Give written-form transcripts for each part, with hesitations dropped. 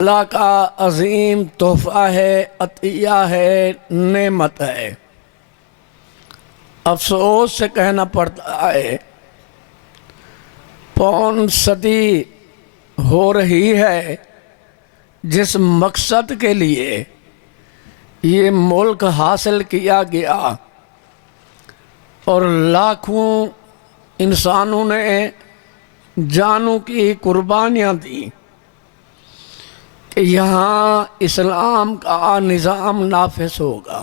अल्लाह का अजीम तोहफ़ा है, अतिया है, नेमत है। अफसोस से कहना पड़ता है, पौन सदी हो रही है जिस मकसद के लिए ये मुल्क हासिल किया गया और लाखों इंसानों ने जानों की कुर्बानियाँ दी कि यहाँ इस्लाम का निज़ाम नाफिज होगा,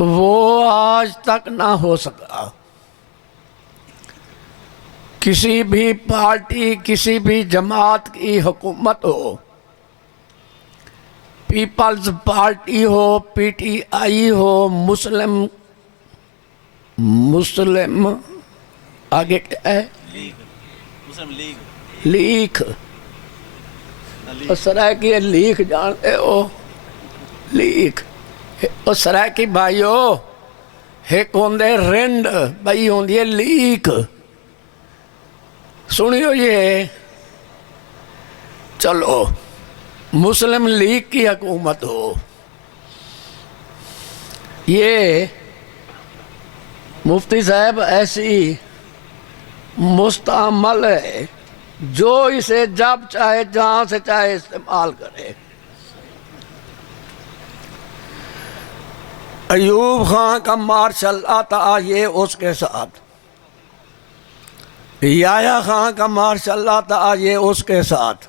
वो आज तक ना हो सका। किसी भी पार्टी, किसी भी जमात की हुकूमत हो, पीपल्स पार्टी हो, पीटीआई हो, मुस्लिम आगे क्या है, लीग सराकी लीग जानते हो, लीग सराकी भाइयों एक होंदे रिंड भाई होंदी है लीग। सुनियो ये, चलो मुस्लिम लीग की हुकूमत हो, ये मुफ्ती साहब ऐसी मुस्तअमल है जो इसे जब चाहे जहां से चाहे इस्तेमाल करे। अयूब खान का मार्शल आता ये उसके साथ, याया खान का मार्शल आता ये उसके साथ,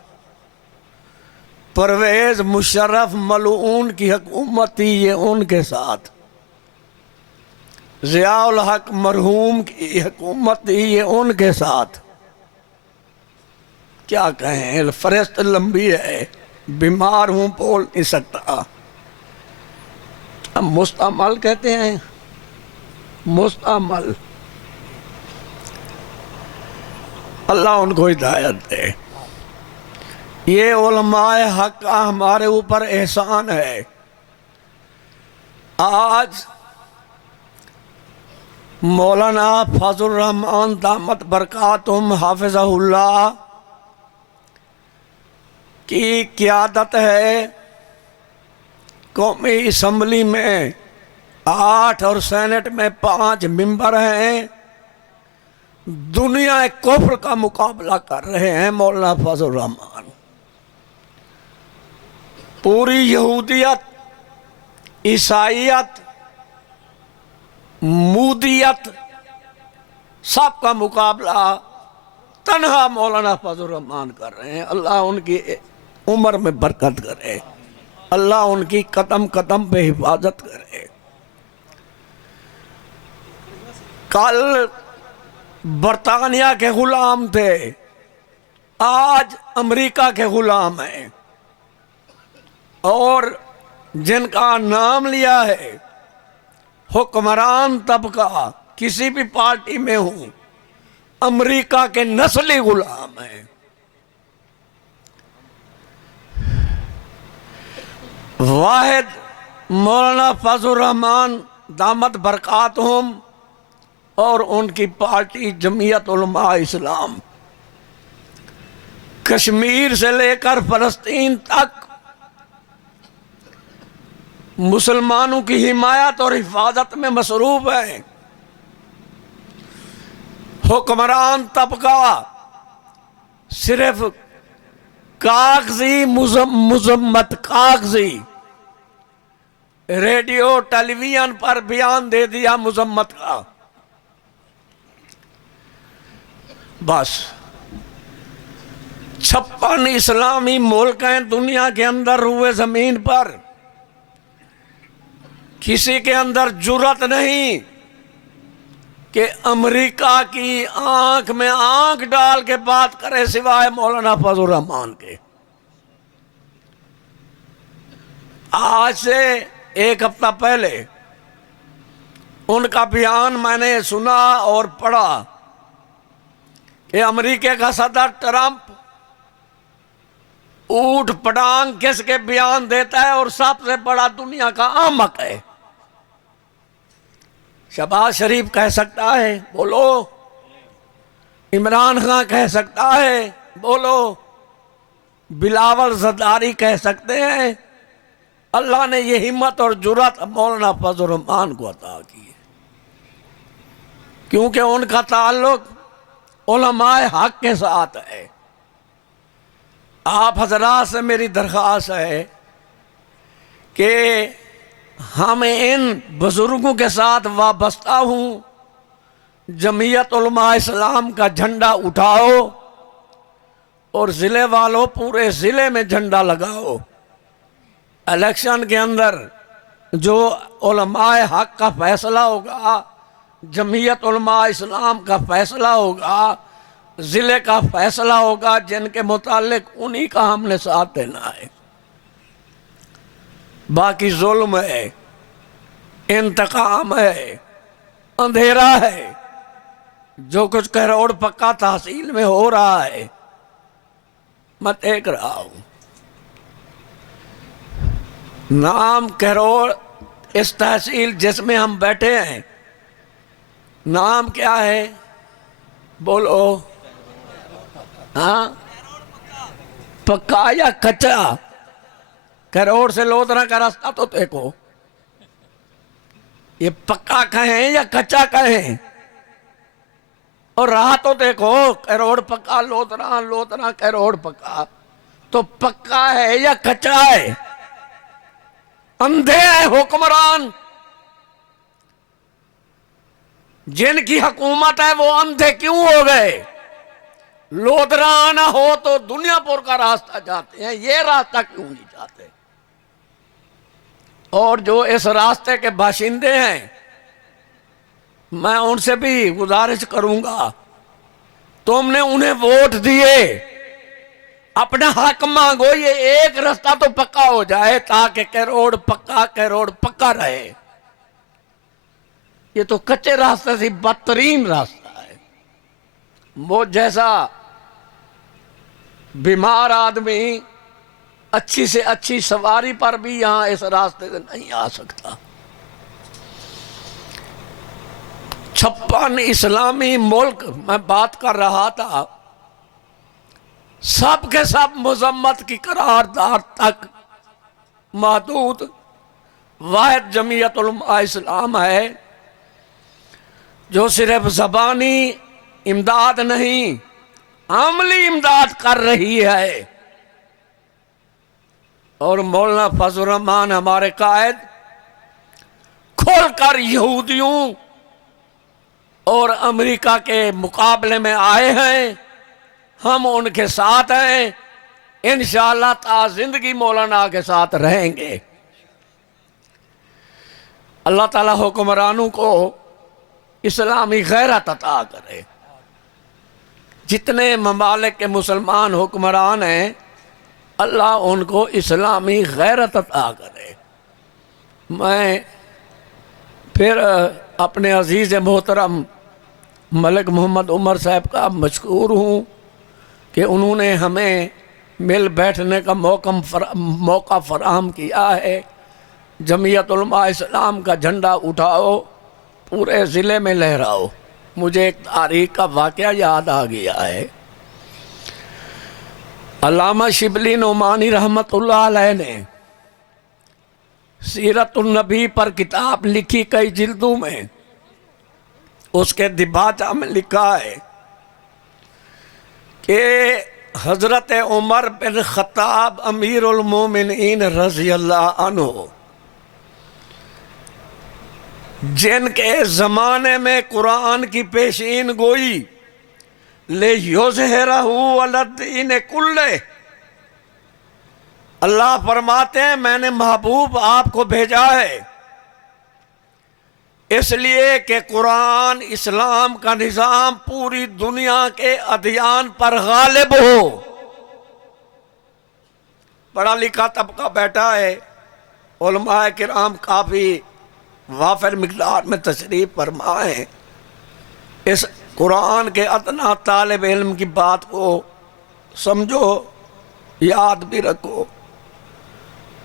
परवेज मुशर्रफ मलून की हुकूमत थी ये उनके साथ, ज़ियाउल हक मरहूम की हुकूमत थी ये उनके साथ। क्या कहें, फरिश्त लंबी है, बीमार हूं बोल नहीं सकता। अब मुस्तअमल कहते हैं, मुस्तअमल। अल्लाह उनको हिदायत दे। ये उलमाए हक का हमारे ऊपर एहसान है। आज मौलाना फजल रहमान दामत बरकातुहुम हाफिज़हुल्लाह की क़यादत है, कौमी असम्बली में 8 और सेनेट में 5 मेंबर हैं, दुनिया कुफ्र का मुकाबला कर रहे हैं मौलाना फजल रहमान। पूरी यहूदियत, ईसाइयत, मूदियत, सबका मुकाबला तन्हा मौलाना फजल रहमान कर रहे हैं। अल्लाह उनकी उम्र में बरकत करे, अल्लाह उनकी कदम कदम पे हिफाजत करे। कल बरतानिया के गुलाम थे, आज अमेरिका के गुलाम हैं, और जिनका नाम लिया है हुक्मरान तबका, किसी भी पार्टी में हूं, अमेरिका के नस्ली गुलाम हैं। वाहिद मौलाना फजल रहमान दामत बरकातुहुम और उनकी पार्टी जमीयत उलमा इस्लाम, कश्मीर से लेकर फलस्तीन तक मुसलमानों की हिमायत और हिफाजत में मसरूफ है। हुक्मरान तबका सिर्फ कागजी मुजम्मत, कागजी रेडियो टेलीविजन पर बयान दे दिया मुजम्मत का, बस। 56 इस्लामी मुल्क हैं दुनिया के अंदर, रुए जमीन पर। किसी के अंदर जुर्रत नहीं कि अमेरिका की आंख में आंख डाल के बात करे सिवाय मौलाना फजल रहमान के। आज से 1 हफ्ता पहले उनका बयान मैंने सुना और पढ़ा कि अमेरिका का सदर ट्रंप ऊट पटांग किसके बयान देता है और सबसे बड़ा दुनिया का आमक है। शहबाज शरीफ कह सकता है, बोलो। इमरान खान कह सकता है, बोलो। बिलावल ज़रदारी कह सकते हैं। अल्लाह ने ये हिम्मत और जुर्रत मौलाना फजल रहमान को अता की है, क्योंकि उनका ताल्लुक उलमाए हक के साथ है। आप हजरात से मेरी दरख्वास्त है कि हम इन बुजुर्गों के साथ वाबस्ता हूँ। जमीयत उलमा इस्लाम का झंडा उठाओ और ज़िले वालों पूरे ज़िले में झंडा लगाओ। इलेक्शन के अंदर जो उलमाए हक का फैसला होगा, जमीयत उलमा इस्लाम का फैसला होगा, ज़िले का फैसला होगा, जिनके मुतालिक उन्हीं का हमने साथ देना है। बाकी जुल्म है, इंतकाम है, अंधेरा है। जो कुछ करोड़ पक्का तहसील में हो रहा है मैं देख रहा हूं। नाम करोड़ इस तहसील जिसमें हम बैठे हैं, नाम क्या है बोलो? हाँ, पक्का या कच्चा? करोड़ से लोधरा का रास्ता तो देखो, ये पक्का कहें या कच्चा कहें, और राह तो देखो। करोड़ पक्का, लोधरा लोधरा करोड़ पक्का, तो पक्का है या कच्चा है? अंधे हैं हुक्मरान, जिनकी हुकूमत है वो अंधे क्यों हो गए? लोधरा आना हो तो दुनियापुर का रास्ता जाते हैं, ये रास्ता क्यों नहीं जाते? और जो इस रास्ते के बाशिंदे हैं, मैं उनसे भी गुजारिश करूंगा, तुमने उन्हें वोट दिए, अपना हक मांगो। ये एक रास्ता तो पक्का हो जाए ताकि करोड़ पक्का रहे। ये तो कच्चे रास्ते से बदतरीन रास्ता है। वो जैसा बीमार आदमी अच्छी से अच्छी सवारी पर भी यहां इस रास्ते से नहीं आ सकता। 56 इस्लामी मुल्क मैं बात कर रहा था, सब के सब मजम्मत की करारदाद तक महदूद वाहिद जमीयत उलमा इस्लाम है जो सिर्फ ज़बानी इमदाद नहीं, अमली इमदाद कर रही है। और मौलाना फजल रहमान हमारे कायद खुलकर यहूदियों और अमेरिका के मुकाबले में आए हैं। हम उनके साथ हैं, इंशाअल्लाह ता जिंदगी मौलाना के साथ रहेंगे। अल्लाह ताला हुक्मरानों को इस्लामी गैरत अता करे। जितने ममालिक के मुसलमान हुक्मरान हैं, अल्लाह उनको इस्लामी गैरत अता करे। मैं फिर अपने अजीज़ मोहतरम मलिक मोहम्मद उमर साहब का मशकूर हूँ कि उन्होंने हमें मिल बैठने का मौका फराहम किया है। जमीयत उलमा इस्लाम का झंडा उठाओ, पूरे ज़िले में लहराओ। मुझे एक तारीख का वाक़या याद आ गया है। अल्लामा शिबली नोमानी रहमतुल्लाह अलैह ने सीरतुन नबी पर किताब लिखी कई जिल्दों में। उसके दिबाचा में लिखा है कि हज़रत उमर बिन ख़त्ताब अमीरुल मोमिनीन रज़ी अल्लाह अन्हु, जिनके ज़माने में कुरान की पेशीन गोई ले युज़हिरहु अलद्दीन कुल्ले, अल्लाह फरमाते हैं मैंने महबूब आपको भेजा है इसलिए कि कुरान इस्लाम का निज़ाम पूरी दुनिया के अदियान पर गालिब हो। पढ़ा लिखा तबका बैठा है, उलमाए किराम काफ़ी वाफिर मिक़दार में तशरीफ़ फरमाए। इस कुरान के अदना तालिब इल्म की बात को समझो, याद भी रखो।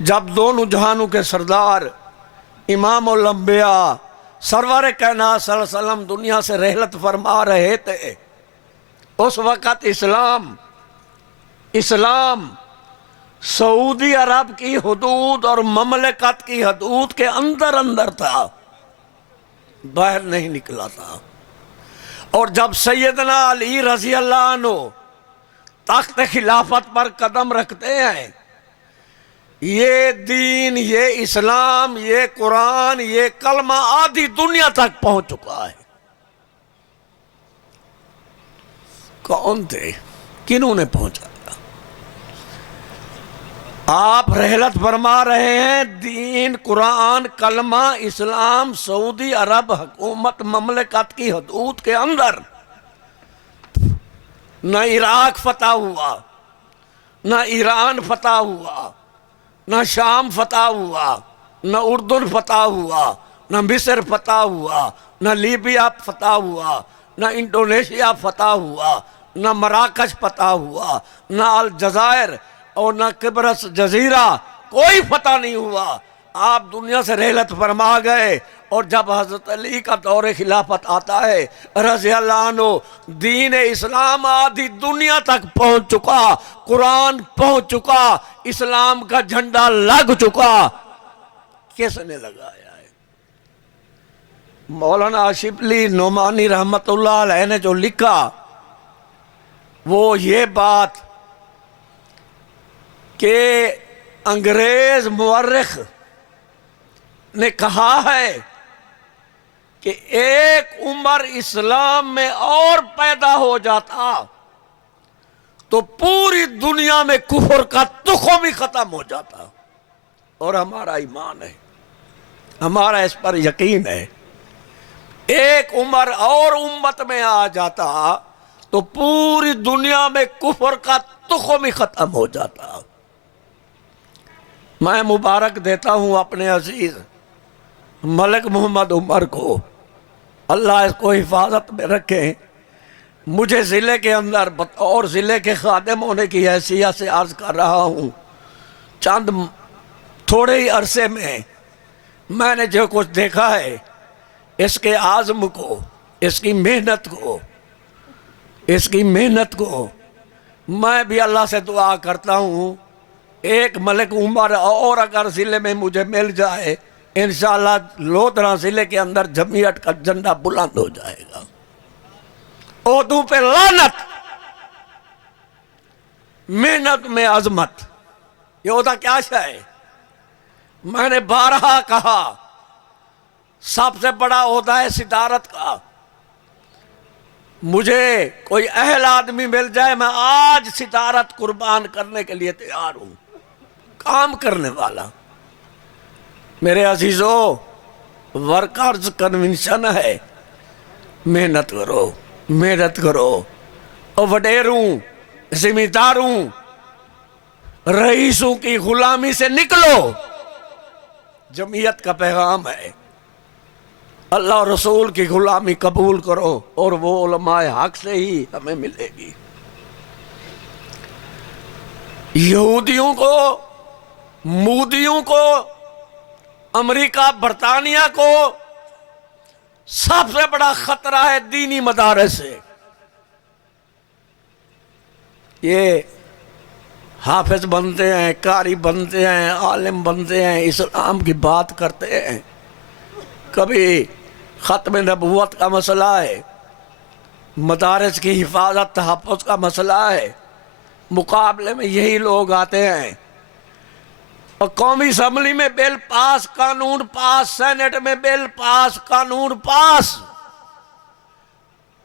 जब दोनों जहानों के सरदार इमामुल अंबिया सरवर कायनात सल्लल्लाहु अलैहि वसल्लम दुनिया से रहलत फरमा रहे थे, उस वक़्त इस्लाम सऊदी अरब की हदूद और ममलकत की हदूद के अंदर अंदर था, बाहर नहीं निकला था। और जब सैयदना अली रजी अल्लाह अन्हु तख्त खिलाफत पर कदम रखते हैं, ये दीन, ये इस्लाम, ये कुरान, ये कलमा आधी दुनिया तक पहुंच चुका है। कौन थे, किन्होंने पहुंचाया? आप रहलत फरमा रहे हैं दीन, कुरान, कलमा, इस्लाम, सऊदी अरब हुकूमत ममलकत की हदूद के अंदर। न इराक फतह हुआ, न ईरान फतह हुआ, न शाम फतह हुआ, न उर्दून फतह हुआ, न मिस्र फतह हुआ, न लीबिया फतह हुआ, न इंडोनेशिया फतह हुआ, न मराकश फतह हुआ, न अलजायर और न किब्रस जजीरा, कोई फतह नहीं हुआ। आप दुनिया से रहलत फरमा गए। और जब हजरत अली का दौरे खिलाफत आता है रज़ी अल्लाह अन्हु, दीन इस्लाम आधी दुनिया तक पहुंच चुका, कुरान पहुंच चुका, इस्लाम का झंडा लग चुका। किसने लगाया है? मौलाना शिबली नोमानी रहमतुल्लाह अलैह ने जो लिखा, वो ये बात कि अंग्रेज मुअर्रिख ने कहा है कि एक उमर इस्लाम में और पैदा हो जाता तो पूरी दुनिया में कुफर का तुखम ही खत्म हो जाता। और हमारा ईमान है, हमारा इस पर यकीन है, एक उमर और उम्मत में आ जाता तो पूरी दुनिया में कुफर का तुखम ही खत्म हो जाता। मैं मुबारक देता हूं अपने अजीज मलिक मोहम्मद उमर को, अल्लाह इसको हिफाजत में रखे। मुझे ज़िले के अंदर और ज़िले के खादिम होने की हैसियत से अर्ज़ कर रहा हूँ, चंद थोड़े ही अरसे में मैंने जो कुछ देखा है, इसके आज़म को, इसकी मेहनत को मैं भी अल्लाह से दुआ करता हूँ। एक मलिक उमर और अगर ज़िले में मुझे मिल जाए, इंशाअल्लाह लोधरा ज़िले के अंदर जमीयत का झंडा बुलंद हो जाएगा। ओदू पे लानत, मेहनत में अजमत, ये ओदा क्या है? मैंने बारहा कहा, सबसे बड़ा ओहदा है सिदारत का। मुझे कोई अहल आदमी मिल जाए, मैं आज सिदारत कुर्बान करने के लिए तैयार हूं, काम करने वाला। मेरे अजीजों, वर्कर्स कन्वेंशन है, मेहनत करो और वडेरों, जिम्मेदारों, रईसों की गुलामी से निकलो। जमीयत का पैगाम है, अल्लाह और रसूल की गुलामी कबूल करो और वो उलमाए हक से ही हमें मिलेगी। यहूदियों को, मूदियों को, अमेरिका, बरतानिया को सबसे बड़ा खतरा है दीनी मदारस से। ये हाफिज बनते हैं, कारी बनते हैं, आलिम बनते हैं, इस्लाम की बात करते हैं, कभी ख़त्म नबूवत का मसला है, मदारस की हिफाजत तहफ़्फ़ुज़ का मसला है। मुकाबले में यही लोग आते हैं और कौमी असम्बली में बिल पास, कानून पास, सेनेट में बिल पास, कानून पास,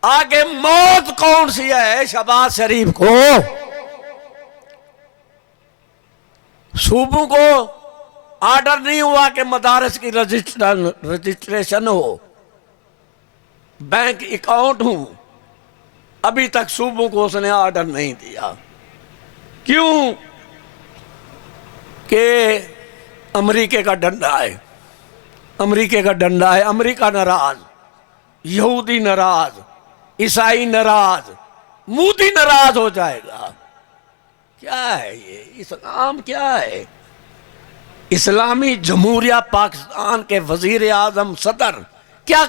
आगे मौत कौन सी है शहबाज शरीफ को? सूबों को ऑर्डर नहीं हुआ कि मदारस की रजिस्ट्रेशन हो, बैंक अकाउंट हो, अभी तक सूबों को उसने ऑर्डर नहीं दिया। क्यों? कि अमेरिका का डंडा है, अमेरिका नाराज, यहूदी नाराज, ईसाई नाराज, मूदी नाराज हो जाएगा। क्या है ये इस्लाम? क्या है इस्लामी जमहूरिया पाकिस्तान के वजीर आजम सदर क्या